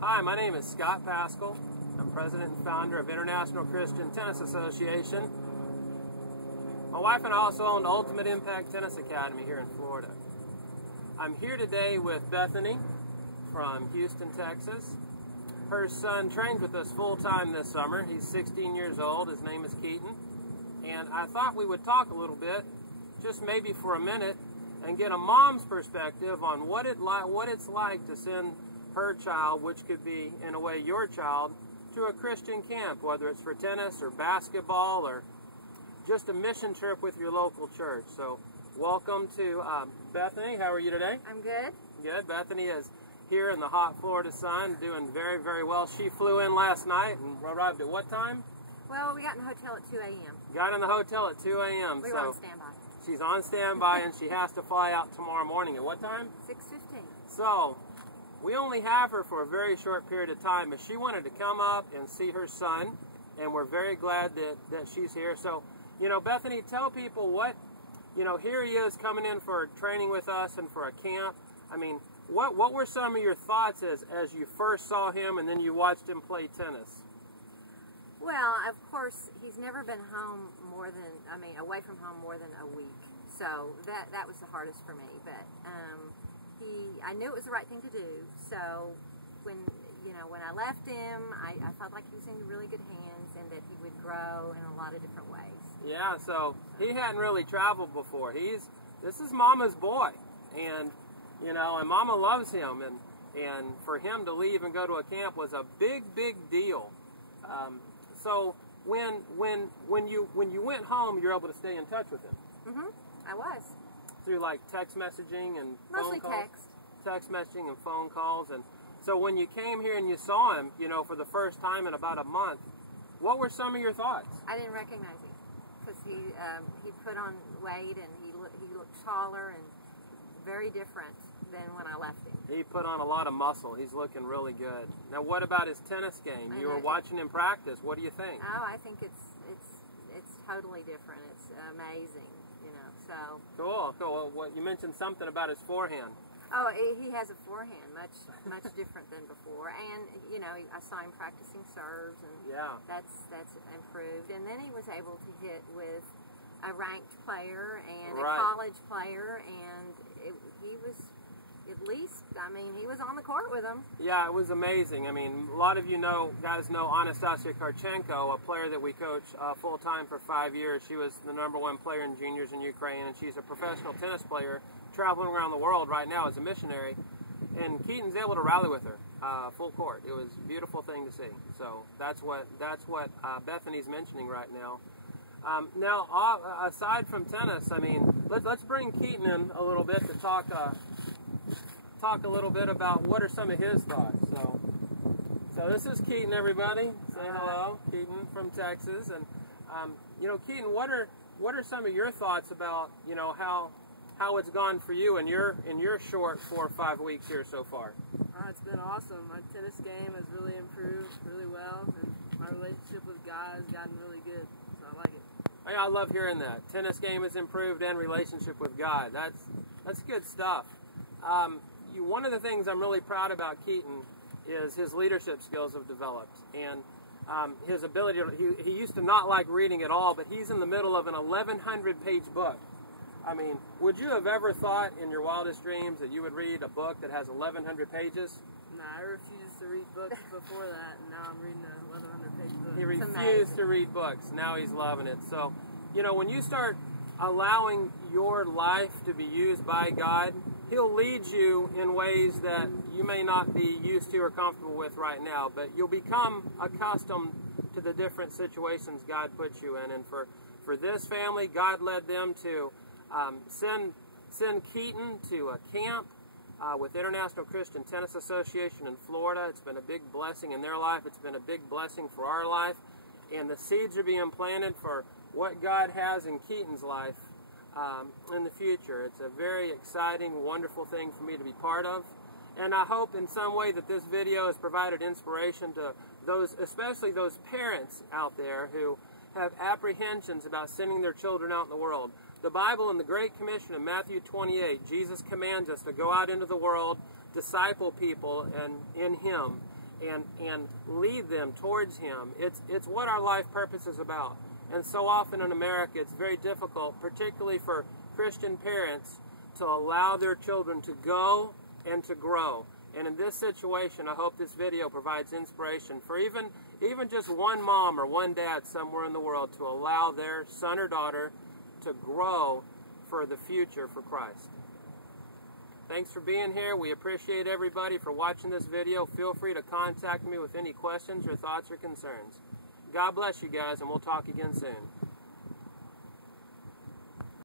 Hi, my name is Scott Paschal. I'm president and founder of International Christian Tennis Association. My wife and I also own the Ultimate Impact Tennis Academy here in Florida. I'm here today with Bethany from Houston, Texas. Her son trains with us full-time this summer. He's 16 years old. His name is Keaton. And I thought we would talk a little bit, just maybe for a minute, and get a mom's perspective on what it's like to send her child, which could be, in a way, your child, to a Christian camp, whether it's for tennis or basketball or just a mission trip with your local church. So welcome to Bethany. How are you today? I'm good. Good. Bethany is here in the hot Florida sun, doing very, very well. She flew in last night and arrived at what time? Well, we got in the hotel at 2 a.m. Got in the hotel at 2 a.m. We were on standby. She's on standby and she has to fly out tomorrow morning. At what time? 6:15. So we only have her for a very short period of time, but she wanted to come up and see her son, and we're very glad that she's here. So, you know, Bethany, tell people what, you know, here he is coming in for training with us and for a camp. I mean, what were some of your thoughts as you first saw him and then you watched him play tennis? Well, of course, he's never been home away from home more than a week. So that was the hardest for me. But I knew it was the right thing to do. So when I left him, I felt like he was in really good hands and that he would grow in a lot of different ways. Yeah, so he hadn't really traveled before. This is Mama's boy, and you know, and Mama loves him, and for him to leave and go to a camp was a big, big deal. So when you went home, you were able to stay in touch with him. Mm-hmm. I was. Through like text messaging and mostly phone calls? text. Text messaging and phone calls. And so when you came here and you saw him, you know, for the first time in about a month, what were some of your thoughts? I didn't recognize him because he put on weight and he looked taller and very different than when I left him. He put on a lot of muscle. He's looking really good. Now, what about his tennis game? You were watching him practice. What do you think? Oh, I think it's totally different. It's amazing, you know. So cool. Well, you mentioned something about his forehand. Oh, he has a forehand much different than before, and you know, I saw him practicing serves, and yeah, that's improved. And then he was able to hit with a ranked player and a college player, and he was. At least, I mean, he was on the court with them. Yeah, it was amazing. I mean, a lot of you guys know Anastasia Karchenko, a player that we coach full-time for 5 years. She was the #1 player in juniors in Ukraine, and she's a professional tennis player traveling around the world right now as a missionary. And Keaton's able to rally with her full court. It was a beautiful thing to see. So that's what Bethany's mentioning right now. Now, aside from tennis, I mean, let's bring Keaton in a little bit to talk a little bit about what are some of his thoughts. So this is Keaton, everybody. Say hello, Keaton from Texas. And you know, Keaton, what are some of your thoughts about, you know, how it's gone for you in your short 4 or 5 weeks here so far? It's been awesome. My tennis game has really improved really well, and my relationship with God has gotten really good. So I like it. I love hearing that. Tennis game has improved and relationship with God. That's good stuff. One of the things I'm really proud about Keaton is his leadership skills have developed, and his ability he used to not like reading at all, but he's in the middle of an 1,100-page book. I mean, would you have ever thought in your wildest dreams that you would read a book that has 1,100 pages? Nah, I refused to read books before that, and now I'm reading a 1,100-page book. He refused to read books. Now he's loving it. So, you know, when you start allowing your life to be used by God, He'll lead you in ways that you may not be used to or comfortable with right now, but you'll become accustomed to the different situations God puts you in. And for this family, God led them to send Keaton to a camp with International Christian Tennis Association in Florida. It's been a big blessing in their life. It's been a big blessing for our life. And the seeds are being planted for what God has in Keaton's life in the future. It's a very exciting, wonderful thing for me to be part of. And I hope in some way that this video has provided inspiration to those, especially those parents out there who have apprehensions about sending their children out in the world. The Bible in the Great Commission in Matthew 28, Jesus commands us to go out into the world, disciple people and in Him, and lead them towards Him. It's what our life purpose is about. And so often in America, it's very difficult, particularly for Christian parents, to allow their children to go and to grow. And in this situation, I hope this video provides inspiration for even just one mom or one dad somewhere in the world to allow their son or daughter to grow for the future for Christ. Thanks for being here. We appreciate everybody for watching this video. Feel free to contact me with any questions or thoughts or concerns. God bless you guys, and we'll talk again soon.